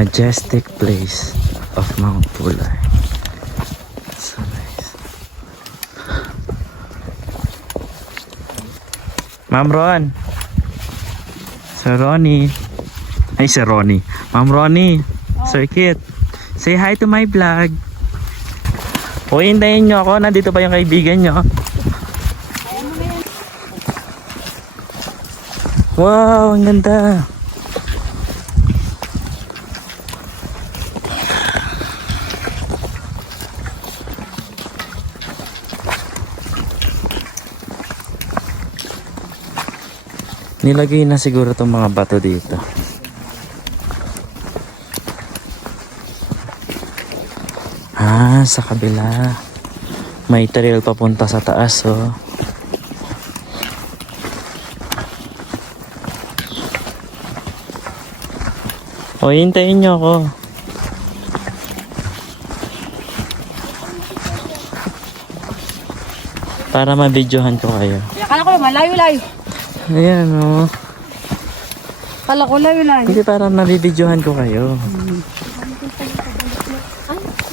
majestic place of Mount Pulag. So nice. Ma'am Ron. Sir Ronnie. Ay, Sir Ronnie. Ma'am Ronnie. Sir Kit. Say hi to my vlog. O, hintayin nyo ako. Nandito pa yung kaibigan nyo. Wow, ang ganda. Nilagay na siguro itong mga bato dito. Ah, sa kabila. May trail papunta sa taas, oh. O, hintayin nyo ako. Para mabidyohan ko kayo. Akala ko malayo-layo. Ayan, oh. Akala ko layo-layo. Hindi, para mabibidyohan ko kayo.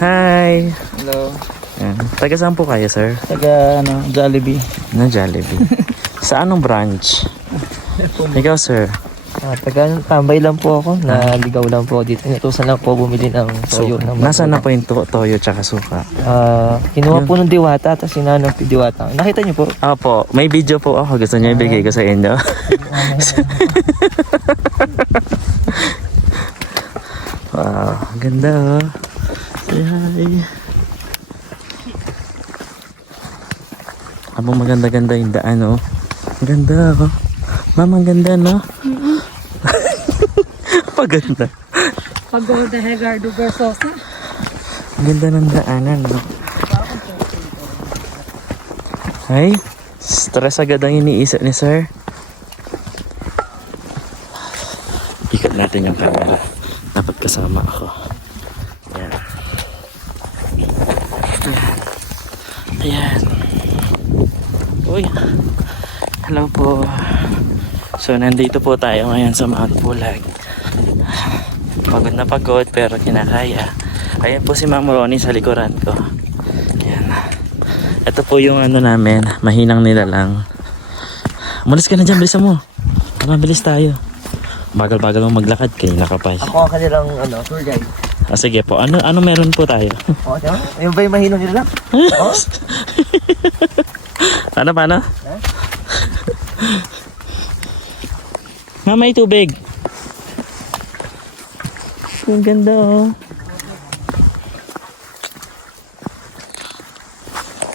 Hi! Hello. Ayan. Taga saan po kayo, sir? Taga Jollibee. Na Jollibee. Sa anong branch? Ikaw, sir? Taga tambay lang po ako. Naligaw lang po dito. Inutusan lang po bumili ng toyo. So, nasaan na po yung toyo tsaka suka? Kinuha po ng diwata, tapos sinanong po diwata. Nakita niyo po? Opo, may video po ako. Gusto niyo ibigay ko sa inyo? Wow, ganda, oh. Say hi. Abang maganda-ganda yung daan, oh. Ang ganda, oh. Mama, ang ganda, no? Paganda. Pagoda Hegardo Garsosa. Ang ganda ng daanan, no? Ay, stress agad ang iniisip ni sir. Ikat natin yung camera. Dapat kasama ako. Ayan. Ayan. Ayan. Uy. Hello po. So, nandito po tayo ngayon sa Mount Pulag. Pagod na pagod pero kinakaya. Ayan po si Ma'am Ronnie sa likuran ko. Ayan. Ito po yung ano namin, mahinang nila lang. Umalis ka na dyan, bilisan mo. Mabilis tayo. Bagal-bagal mong maglakad, kanina ka pa. Ako ang kanilang tour guide. Ah, sige po, ano meron po tayo? O, diba? Ayun ba yung mahinong nila? Oh? Paano? Mama, may tubig. Ang ganda, oh.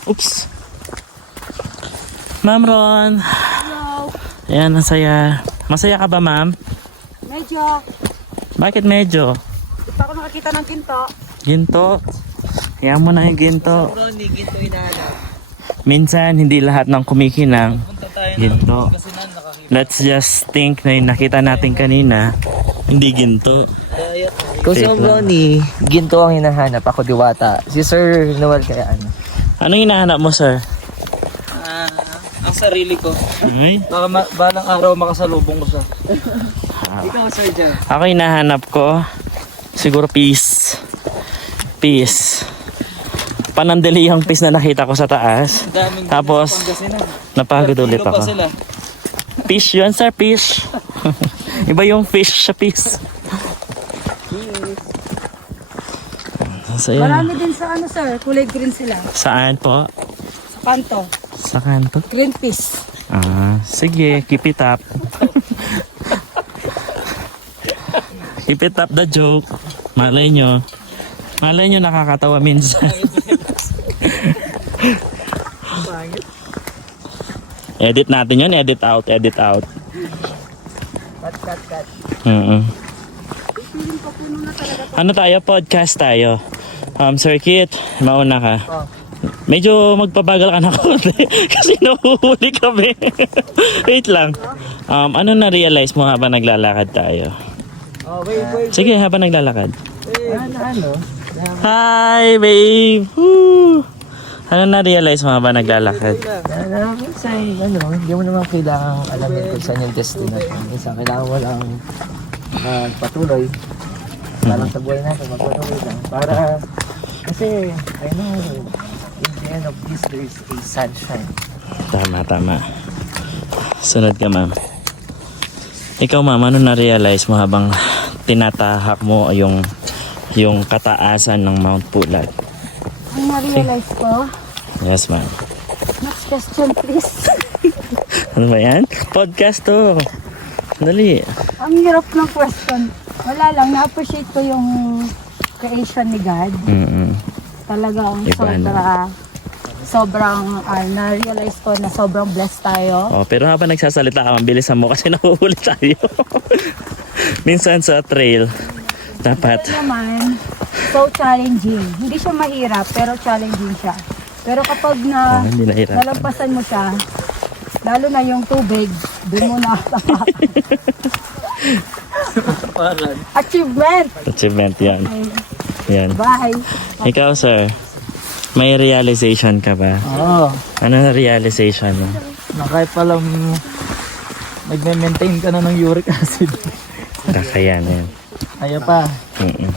Oops. Ma'am Ron. Hello. Ayan, masaya. Masaya ka ba, ma'am? Medyo. Bakit medyo? Di pa ako nakakita ng ginto. Ginto. Ayan mo na yung ginto. Ronnie, ginto inahanap. Minsan, hindi lahat ng kumikinang Punta tayo ginto. Let's just think na yung nakita natin kanina, hindi ginto. Kung si Ma'am Ronnie, ginto ang hinahanap. Ako diwata. Si Sir Noel kaya ano? Anong hinahanap mo, sir? Ang sarili ko. Ay? Baka balang araw makasalubong ko siya. Ikaw, Sir Jan. Ako hinahanap ko, siguro peace. Peace. Panandalihang peace na nakita ko sa taas. Tapos, napagod ulit ako. Fish yun, sir, fish. Iba yung fish sa fish. So, yan. Marami din sa ano sir, kulay green sila. Saan po? Sa kanto. Sa kanto? Green peas. Ah, sige, keep it up. Keep it up the joke. Malay nyo nakakatawa minsan. Edit natin yun, edit out. Cut. Ano tayo? Podcast tayo. Sir Kit, mauna ka. Oh. Medyo magpabagal ka na konti kasi nahuhuli kami. Wait lang. Ano na-realize mo habang naglalakad tayo? Oh, wait. Sige, habang naglalakad. Ano? Hi, babe! Woo! Ano na-realize mo habang naglalakad? Hindi mo naman kailangan alamin kung saan yung destination. Minsan kailangan mo lang patuloy. Parang sa buhay natin, magpatuloy lang. Para, kasi, I know, in the end of this, there is a sunshine. Tama. Sunod ka, ma'am. Ikaw, ma'am, ano na-realize mo habang tinatahak mo yung kataasan ng Mount Pulag? Ang na-realize ko, Yes, ma'am. next question please. Ano ba yan? Podcast to. Dali. Ang hirap ng question. Wala lang, na-appreciate ko yung creation ni God. Talagang Iba, sobrang na-realize ko na sobrang blessed tayo. Oh, pero habang nagsasalita ka, mabilisan mo kasi nahuhuli tayo. Minsan sa trail, dapat. Ito naman, so challenging. Hindi siya mahirap, pero challenging siya. Pero kapag hindi nahirap. nalampasan mo siya, lalo na yung tubig, doon mo nakatapakan. Achievement! Achievement yan. Yan. Bye! Ikaw, sir, may realization ka ba? Oo. Ano na realization mo? Na kahit palang nagme-maintain ka na ng uric acid. Kakayanin. Kaya pa, Mm-mm.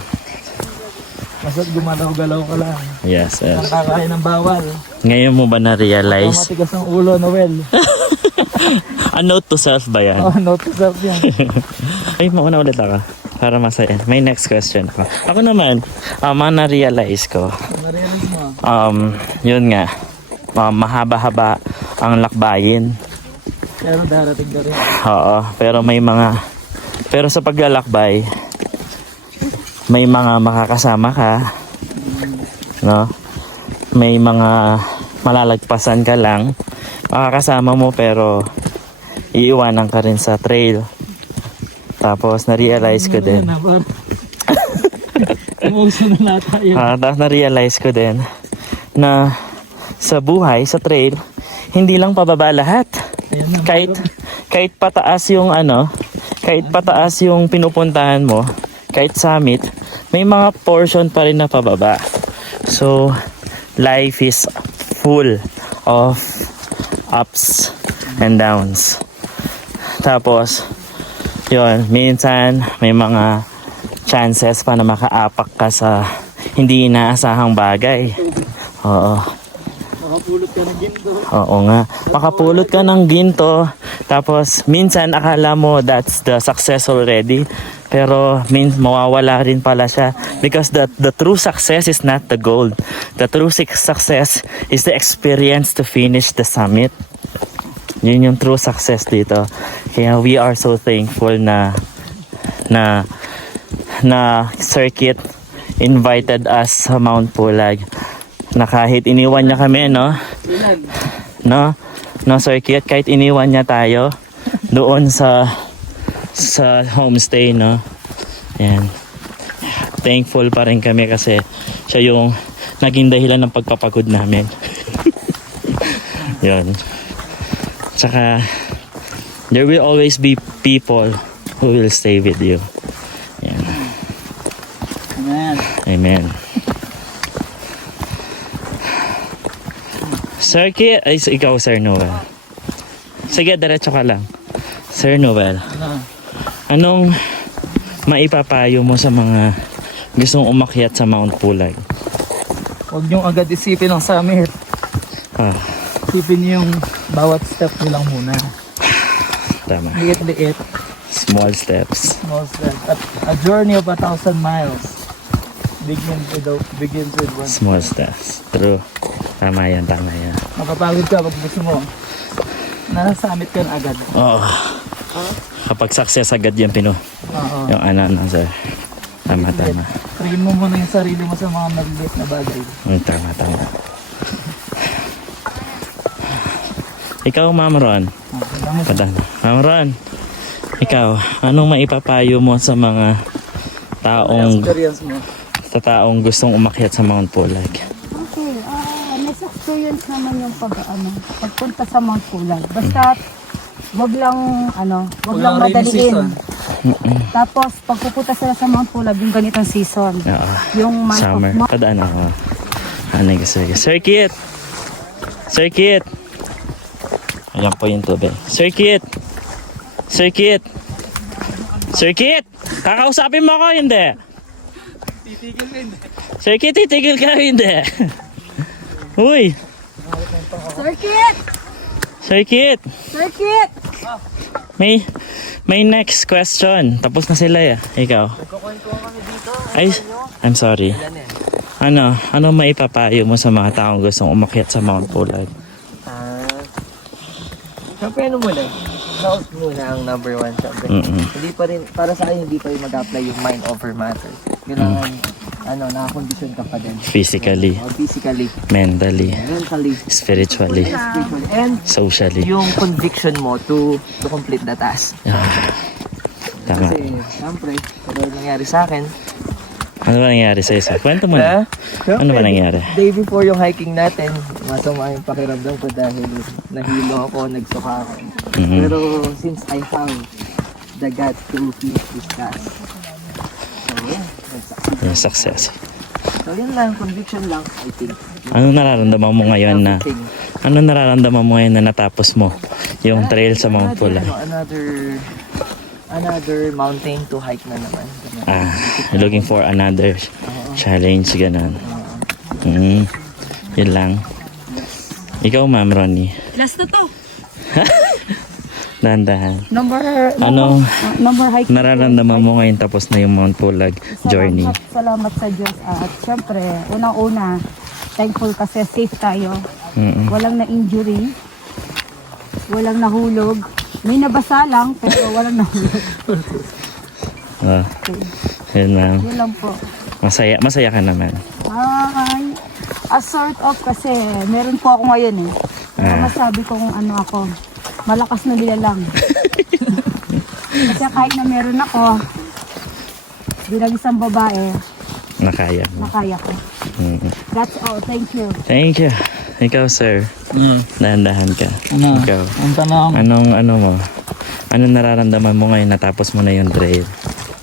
basta't gumalaw-galaw ka lang. Yes, Ang yes. kakain ng bawal. Ngayon mo ba na-realize? Matigas ang ulo, Noel. A note to self ba yan? Oh, note to self yan. Ay, mauna ulit ako. Para masaya. May next question ako. Ako naman, na-realize ko. Na-realize mo. Yun nga. Mahaba-haba ang lakbayin. Pero darating ka rin. Oo, pero sa paglalakbay, may mga makakasama ka, no? May mga malalagpasan ka lang, makakasama mo pero iiwanan ka rin sa trail. Tapos na-realize ko din. Emotional na tayo. Tapos na-realize ko din na sa buhay, sa trail, hindi lang pababa lahat. Kahit pataas yung kahit pataas yung pinupuntahan mo, kahit summit, may mga portion pa rin na pababa. So, life is full of ups and downs. Tapos, yun, minsan may mga chances pa na makaapak ka sa hindi inaasahang bagay. Oo. Makapulot ka ng ginto. Oo nga. Makapulot ka ng ginto. Tapos, minsan akala mo that's the success already. Pero, mawawala rin pala siya. Because the true success is not the goal. The true success is the experience to finish the summit. Yun yung true success dito. Kaya we are so thankful na circuit invited us sa Mount Pulag. Na kahit iniwan niya kami, no? No, circuit, kahit iniwan niya tayo doon sa homestay, no? Yan. Thankful pa rin kami kasi siya yung naging dahilan ng pagpapagod namin. Yan. Tsaka, there will always be people who will stay with you. Yan. Amen. Amen. Sir ay ikaw, Sir Noel. Sige, diretso ka lang. Sir Noel, anong maipapayo mo sa mga gustong umakyat sa Mount Pulag? Huwag niyong agad isipin ang summit. Isipin niyo yung bawat step niyo lang muna. Tama. Liit-liit. Small steps. Small step. At a journey of 1,000 miles begins with one. Small steps. True. Tama yan. Mapapagod ka pag gusto mo. Nasa summit ka na agad. Oo. Kapag success agad yan, Oo. yung sir. Tama. Train mo muna yung sarili mo sa mga maliliit na bagay. Tama. Ikaw, Ma'am Ron. Ma'am Ron, ikaw, anong maipapayo mo sa mga Experience mo. taong gustong umakyat sa Mount Pulag? Okay, next experience naman yung pagpunta sa Mount Pulag. Basta, wag lang rainy madaliin. season. Tapos, pag pupunta sila sa Mount Pulag, yung ganitong season. Oo. Yung month Summer. of Tadaan ako. Ano yung circuit? Circuit! Ayan po yung tubig. Circuit! Kakausapin mo ako, hindi? Sir Kit, titigil ka hindi. Uy, Circuit! Sir Kit. Circuit! May next question. Tapos na sila ya. Ikaw. Ay, I'm sorry. Ano maipapayo mo sa mga taong gustong umakyat sa Mount Pulag? Siyempre ano muna, health muna ang number one siyempre. Hindi pa rin, para sa akin hindi pa rin mag-apply yung mind over matter. Kailangan, nakakondisyon ka pa din. Physically, Physically, mentally, mentally, spiritually, and socially. yung conviction mo to complete the task. Tama. Kasi, siyempre, ano nangyari sa akin, Ano ba nangyari sa isa? Kwento mo na. Ano ba nangyari? day before yung hiking natin, masama yung pakiramdam ko dahil nahilo ako, nagsuka ako. Pero since I have the gut to finish this task, so yeah, nagsucceed. Yung success. So yun lang, conviction lang, I think. Ano nararamdaman mo ngayon na Everything. ano nararamdaman mo ngayon na natapos mo yung trail sa Mount Pulag? Another mountain to hike na naman. Looking for another challenge, ganun. Yun lang. Ikaw, Ma'am Ronnie. Last na to. Dahan-dahan. Number hike. Nararamdaman mo ngayon tapos na yung Mount Pulag journey? Salamat sa Diyos. At syempre, unang-una, thankful kasi safe tayo. Walang na-injury. Walang nahulog. May nabasa lang, pero walang nahulog. Yun lang. Yun lang po. Masaya ka naman. Ay, a sort of kasi meron po ako ngayon eh. Pero masabi kong ako, malakas na nilalang. Kasi kahit na meron ako, bilang isang babae, Nakaya mo. nakaya ko. That's all. Thank you. Thank you. Ikaw, sir. Dahan-dahan ka. Ikaw. Ang tanong. Anong nararamdaman mo ngayon natapos mo na yung trail?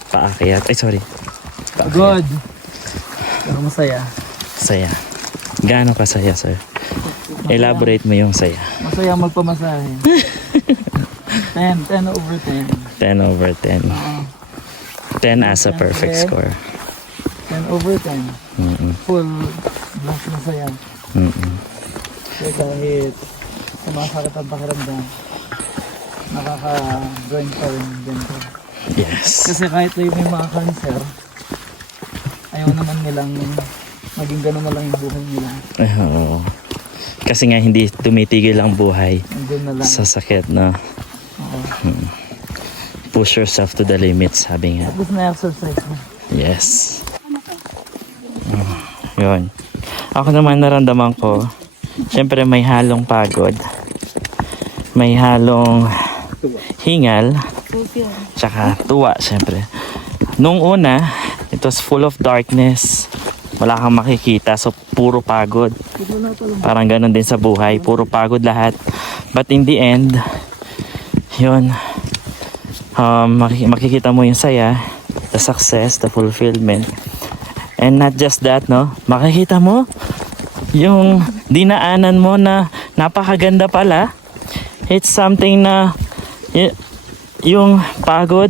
Paakyat. Ay, sorry. Paakyat. Good. Pero masaya. Saya. Gaano ka saya, sir? Elaborate mo yung saya. Masaya magpamasahe. 10 over 10. 10 over 10. 10 as a perfect score. 10 over 10. Full blast masaya. So kahit sumasakit ang pakiramdam, nakaka-join pa rin din ko. Yes. Kasi kahit may mga cancer, ayaw naman nilang maging gano'n na lang yung buhay nila. Oo. Kasi nga hindi tumitigil ang buhay Andun na lang. sa sakit na Oo. push yourself to the limit, sabi nga. Tapos na exercise mo. Yes. Yun. Ako naman naramdaman ko, syempre may halong pagod. May halong hingal. Tsaka tuwa, syempre. Nung una, it was full of darkness. Wala kang makikita, so puro pagod. Parang ganun din sa buhay, puro pagod lahat. But in the end, yun, makikita mo yung saya, the success, the fulfillment. And not just that, no? Makikita mo yung dinaanan mo na napakaganda pala. It's something na yung pagod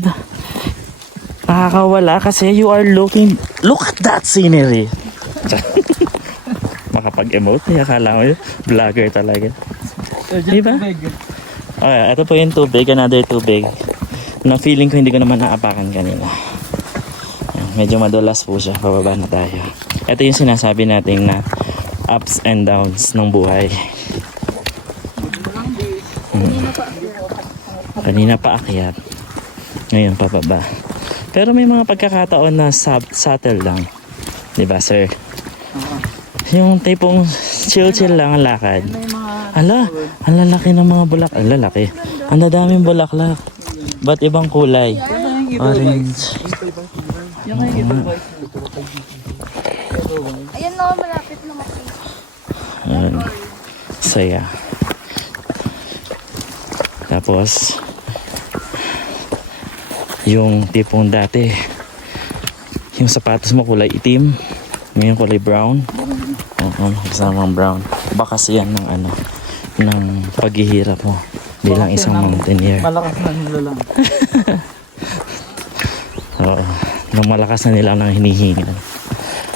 nakakawala kasi you are look at that scenery. Makapag-emote, akala mo yun, vlogger talaga. Diba? Okay, ito po yung tubig, another tubig na feeling ko hindi ko naman naapakan kanina. Ayan, medyo madulas po siya, pababa na tayo. Ito yung sinasabi natin na ups and downs ng buhay. Kanina pa akyat, ngayon pababa. Pero may mga pagkakataon na subtle lang, diba sir? Yung tipong chill lang ang lakad. Ala, ang lalaki ng mga bulak. Ang lalaki. Ang dadaming bulaklak. Ba't ibang kulay? Orange. Ayan na, malapit na makita. Ayan. Saya. Tapos, yung tipong dati, yung sapatos mo kulay itim, ngayon kulay brown. Oo, kasamang brown. Bakas yan ng ng paghihirap mo bilang isang mountaineer. Malakas na nila lang. Oo, nung malakas na nila nang hinihingal.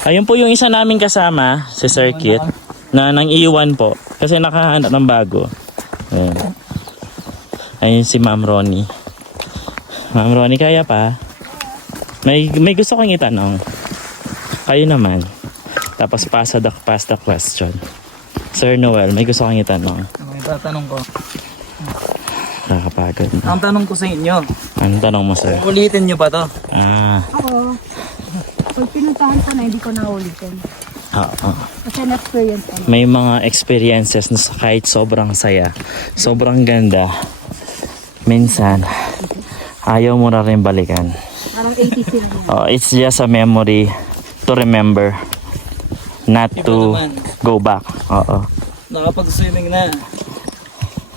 Ayun po yung isa naming kasama, si Sir Kit, na nang iwan po. Kasi nakahanap ng bago. Ayun. Ayun si Ma'am Ronnie. Ma'am Ronnie, kaya pa? May gusto kong itanong. Kayo naman. Tapos pass the question. Sir Noel, may gusto kong itanong. May tatanong ko. Nakakapagod na. Ang tanong ko sa inyo, Anong tanong mo, sir? ulitin nyo ba to? Ako, pag pinuntahan ko na, hindi ko na ulitin. Oo. Kasi na-experience ko na. May mga experiences na kahit sobrang saya, sobrang ganda, minsan, ayaw mo na rin balikan. Parang 80 sila yun. It's just a memory to remember, not to naman. go back. Oo. Nakapag-swimming na.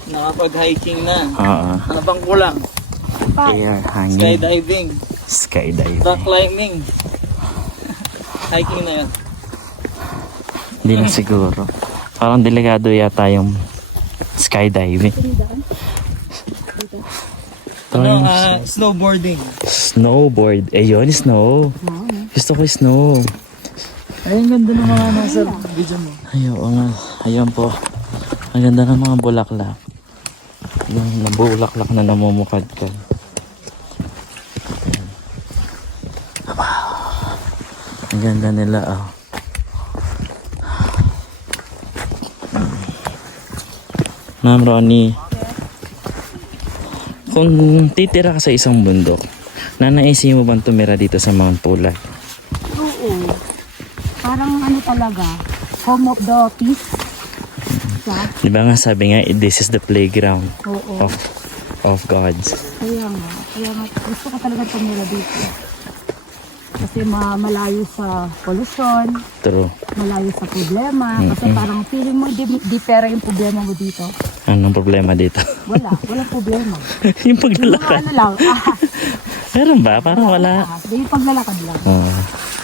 Nakapag-hiking na. Oo. Ano bang kulang? Air, hangin, Skydiving, skydiving. rock climbing. Hiking na yun. Hindi na siguro. Parang delikado yata yung skydiving. Ano, snowboarding. Snowboard. Eh yun, snow. Gusto ko snow. Ay, ang ganda ng mga nasa video mo. Ayaw nga. Ayun po. Ang ganda ng mga bulaklak. Yung nabulaklak na namumukadkad. Ayan. Wow. Ang ganda nila, oh. Ma'am Ronnie, kung titira ka sa isang bundok, nanaisip mo bang tumira dito sa Mount Pulag? Oo. Parang ano talaga, home of the peace. Diba? Di ba nga sabi nga, this is the playground Oo. of gods. Kaya nga, gusto ko talaga tumira dito. Kasi malayo sa pollution, True. malayo sa problema. Kasi parang feeling mo, di pera yung problema mo dito. Anong problema dito? Walang problema. Yung Yung paglalakad. ano lang, Meron ba? Parang wala. yung paglalakad lang, Oh.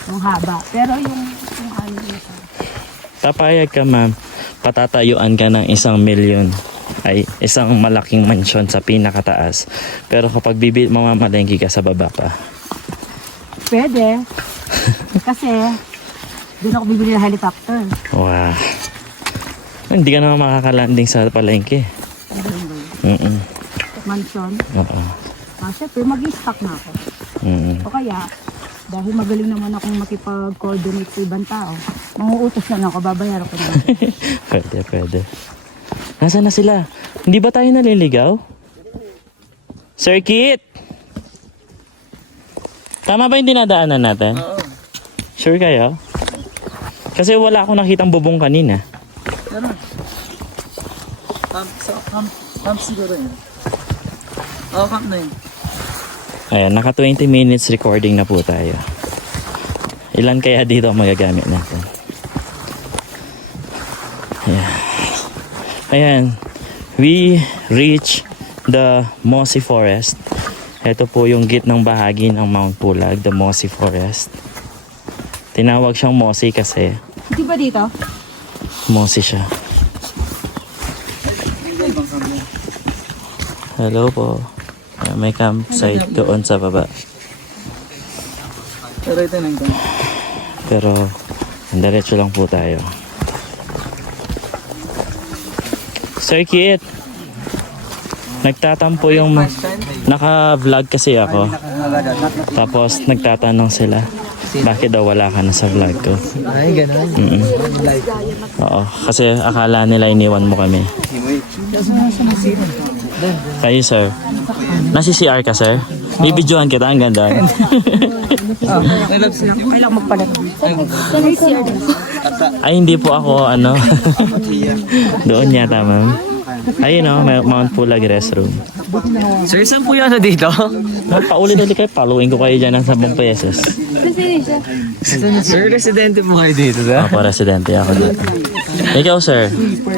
yung haba. Pero yung ano yun. Papayag ka, ma'am. Patatayuan ka ng 1,000,000. Ay, isang malaking mansyon sa pinakataas. Pero kapag mamamalengke ka sa baba pa. Pwede. Kasi, doon ako bibili ng helicopter. Wow. Hindi ka naman makakalanding sa palengke. Mm-mm. Mansion. Oo. Siyempre, mag-stock na ako. Mm-mm. O kaya, dahil magaling naman akong makipag-coordinate sa ibang tao, manguutos lang ako, babayaran ko na. Pwede. Nasaan na sila? Hindi ba tayo naliligaw? Sir Kit! Tama ba yung dinadaanan natin? Oo. Sure kayo? Kasi wala akong nakitang bubong kanina. Ano? Camp siguro yun. Oo, camp na yun. Ayan, naka 20 minutes recording na po tayo. Ilan kaya dito ang magagamit natin? Ayan. Ayan. We reach the Mossy Forest. Ito po yung gitnang bahagi ng Mount Pulag, the Mossy Forest. Tinawag siyang Mossy kasi Di ba dito? mossy siya. Hello po. May campsite doon sa baba. Pero ito na yung camp. Pero diretso lang po tayo. Sir Kit, nagtatampo yung naka-vlog kasi ako. Tapos nagtatanong sila, bakit daw wala ka na sa vlog ko? Ay, gano'n. Mm-mm. Oo, kasi akala nila iniwan mo kami. Kayo sir, nasi CR ka sir? Bibidyohan kita, ang ganda. May love sa'yo. Kailang magpalit. Ay, hindi po ako, ano. Doon yata, ma'am. Ayun o, may Mount Pulag restroom. Sir, saan po yan na dito? Paulit-ulit kayo, following ko kayo dyan ng 10 pesos. Sir, residente po kayo dito, sir? Ako, residente ako dito. Ikaw, sir.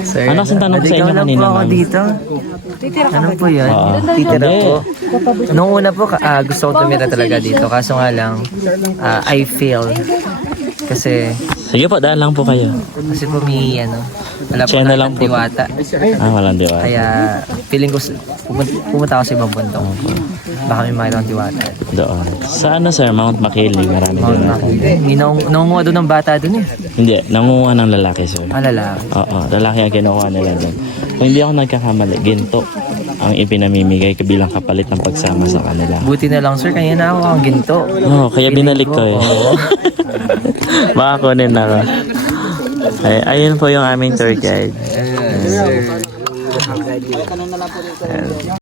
Sir, Ano kasing tanong ko sa inyo naligaw lang kanina, po ako ma'am? dito. Ano po yun? Oo. Titira Hindi. po. Nung una po, gusto ko tumira talaga dito. Kaso nga lang, I failed. Kasi Sige po, daan lang po kayo. po may wala po Channel lang po. diwata. Ah, walang diwata. Kaya feeling ko pumunta ako sa ibang bundok. Baka may makita ng diwata. Doon. Sa ano sir? Mount McKinley. Marami din ako. May nangunguha doon ng bata doon eh. Hindi. Nangunguha ng lalaki sir. Alala. Oo. Lalaki ang kinukuha nila doon. Kung hindi ako nagkakamali, ginto ang ipinamimigay bilang kapalit ng pagsama sa kanila. Buti na lang sir, kanya na ako ang ginto. Oo. Kaya binalik ko eh. Baka kunin ako. Ay, ayun po yung aming tour guide. Sir.